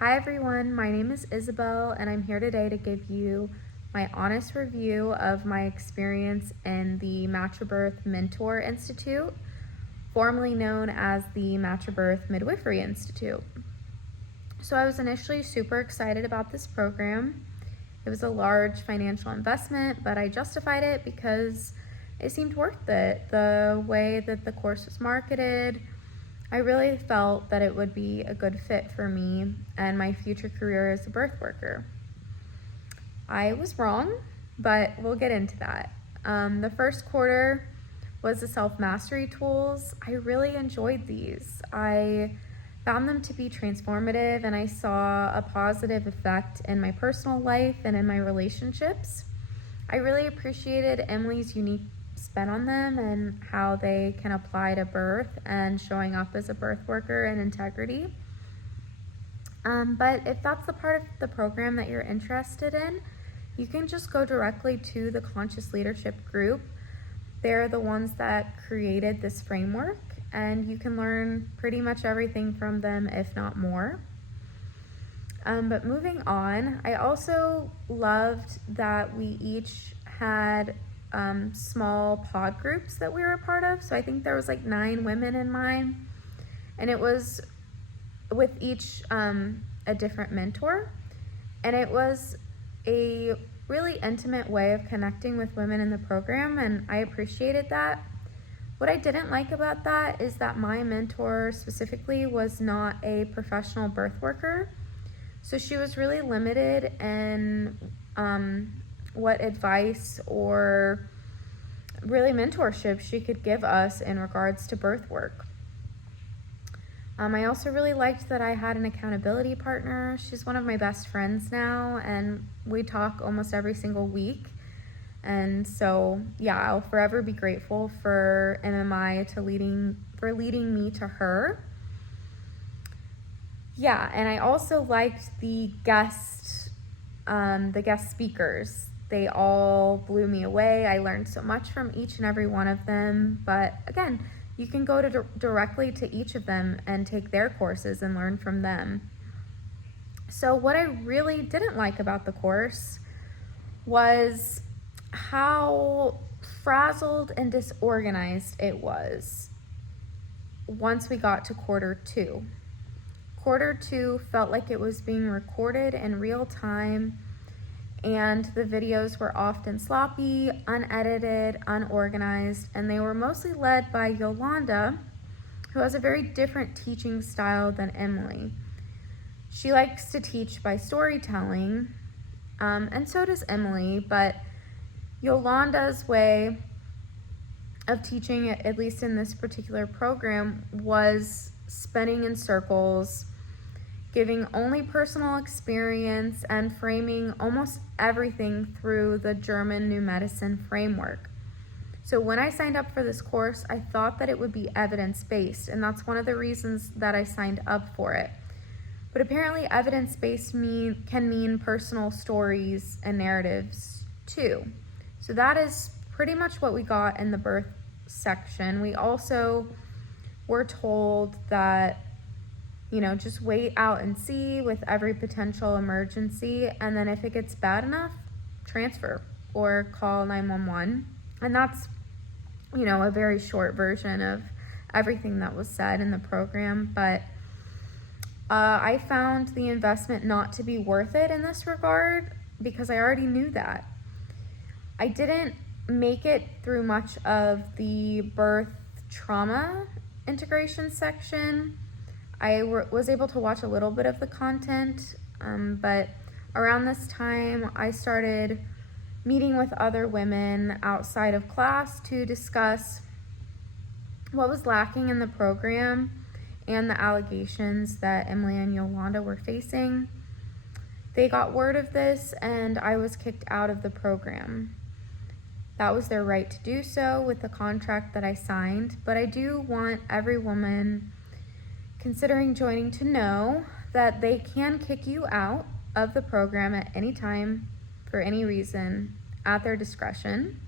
Hi everyone, my name is Isabel and I'm here today to give you my honest review of my experience in the MatriBirth Mentor Institute, formerly known as the MatriBirth Midwifery Institute. So I was initially super excited about this program. It was a large financial investment, but I justified it because it seemed worth it. The way that the course was marketed, I really felt that it would be a good fit for me and my future career as a birth worker. I was wrong, but we'll get into that. The first quarter was the self-mastery tools. I really enjoyed these. I found them to be transformative and I saw a positive effect in my personal life and in my relationships. I really appreciated Emily's unique spin on them and how they can apply to birth and showing up as a birth worker and integrity. But if that's the part of the program that you're interested in, you can just go directly to the Conscious Leadership group. They're the ones that created this framework, and you can learn pretty much everything from them, if not more. But moving on, I also loved that we each had small pod groups that we were a part of. So I think there was like 9 women in mine, and it was with each a different mentor, and it was a really intimate way of connecting with women in the program, and I appreciated that. What I didn't like about that is that my mentor specifically was not a professional birth worker, so she was really limited in what advice or really mentorship she could give us in regards to birth work. I also really liked that I had an accountability partner. She's one of my best friends now, and we talk almost every single week. And so, yeah, I'll forever be grateful for MMI for leading me to her. Yeah, and I also liked the guest speakers. They all blew me away. I learned so much from each and every one of them. But again, you can go directly to each of them and take their courses and learn from them. So what I really didn't like about the course was how frazzled and disorganized it was once we got to quarter 2. Quarter 2 felt like it was being recorded in real time, and the videos were often sloppy, unedited, unorganized, and they were mostly led by Yolanda, who has a very different teaching style than Emily. She likes to teach by storytelling, and so does Emily, but Yolanda's way of teaching, at least in this particular program, was spinning in circles, giving only personal experience, and framing almost everything through the German New Medicine framework. So when I signed up for this course, I thought that it would be evidence-based, and that's one of the reasons that I signed up for it. But apparently evidence-based can mean personal stories and narratives too. So that is pretty much what we got in the birth section. We also were told that, just wait out and see with every potential emergency, and then if it gets bad enough, transfer or call 911. And that's, a very short version of everything that was said in the program, but I found the investment not to be worth it in this regard because I already knew that. I didn't make it through much of the birth trauma integration section. I was able to watch a little bit of the content, but around this time I started meeting with other women outside of class to discuss what was lacking in the program and the allegations that Emily and Yolanda were facing. They got word of this and I was kicked out of the program. That was their right to do so with the contract that I signed, but I do want every woman considering joining to know that they can kick you out of the program at any time for any reason at their discretion,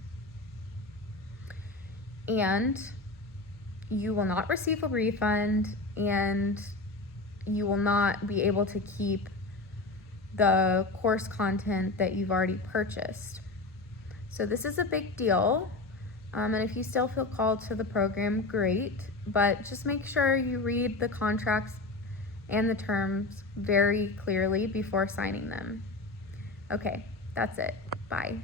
and you will not receive a refund, and you will not be able to keep the course content that you've already purchased. So this is a big deal. And if you still feel called to the program, great, but just make sure you read the contracts and the terms very clearly before signing them. Okay, that's it. Bye.